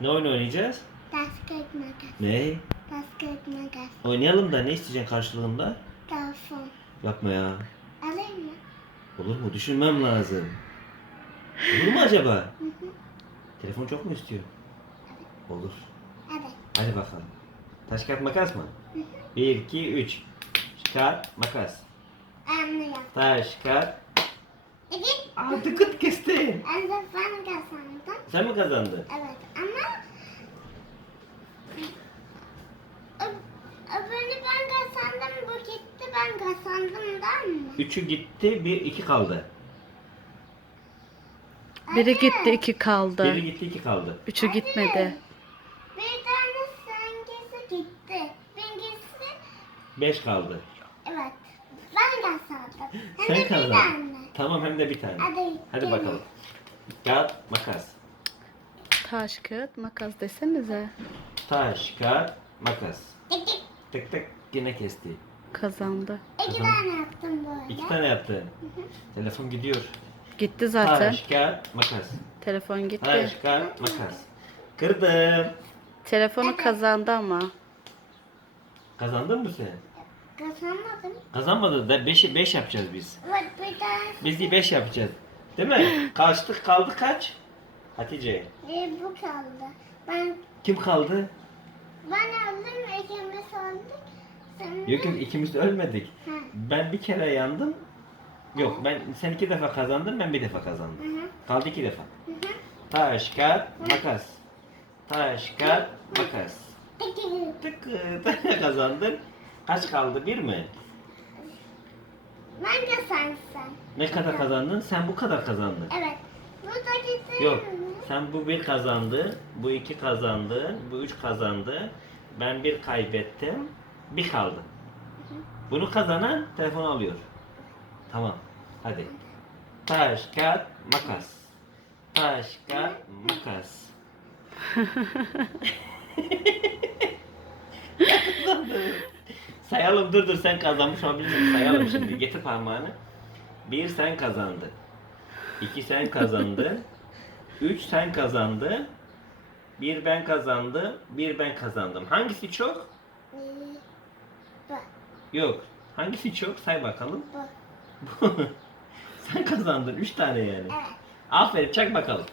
Ne oyun oynayacağız? Taş kağıt makas. Ne? Taş kağıt makas. Oynayalım da ne isteyeceksin karşılığında? Telefon. Yapma ya. Alayım mı? Olur mu? Düşünmem lazım. Olur mu acaba? Hı hı. Telefon çok mu istiyor? Olur. Evet. Hadi bakalım. Taş kağıt makas mı? 1, 2, 3. Kağıt makas. Yap. Taş kağıt. İki. Aa tıkıt kestin. Anne ben kazandım. Sen mi kazandın? Evet ama Ö- öbürünü ben kazandım bu gitti ben kazandım da mı? Üçü gitti, bir iki kaldı. Biri gitti, iki kaldı. Biri gitti, iki kaldı. Üçü gitmedi. Bir tane seninkisi gitti. Birincisi Beş kaldı. evet ben kazandım. Hem Sen de bir kazandın. tane. Tamam hem de bir tane. Hadi, Hadi gelin. bakalım. Kağıt, makas. Taş, kağıt, makas desenize. Taş, kağıt, makas. Tık tık. Tık tık yine kesti. Kazandı. İki Kazandım. tane yaptım böyle. İki tane yaptı. Telefon gidiyor. Gitti zaten. Taş, kağıt, makas. Telefon gitti. Taş, kağıt, makas. Kırdım. Telefonu kazandı ama. Kazandın mı sen? Kazanmadım. Kazanmadın da 5 beş yapacağız biz. Evet bir tane Biz de 5 yapacağız. Değil mi? Kaçtık kaldı kaç? Hatice. e, bu kaldı. Ben Kim kaldı? ben öldüm ikimiz öldük. Yok yok ikimiz de ölmedik. Ben bir kere yandım. Yok ben sen iki defa kazandın ben bir defa kazandım. Hı hı. Kaldı iki defa. Hı hı. Taş, kağıt, makas. Taş, kağıt, makas. Tık tık. Kazandın. Kaç kaldı? Bir mi? Ben kazansam. Ne kadar kazandın? Sen bu kadar kazandın. Evet. Buradaki Yok. Sen bu bir kazandı, bu iki kazandı, bu üç kazandı. Ben bir kaybettim, bir kaldı. Bunu kazanan telefonu alıyor. Tamam. Hadi. Taş, kağıt, makas. Taş, kağıt, makas. Sayalım dur dur sen kazanmış olabilirsin. Sayalım şimdi. Getir parmağını. Bir sen kazandın. İki sen kazandın. Üç sen kazandın. Bir ben kazandım. Bir ben kazandım. Hangisi çok? Bu. Yok. Hangisi çok? Say bakalım. Bu. sen kazandın. Üç tane yani. Evet. Aferin çak bakalım.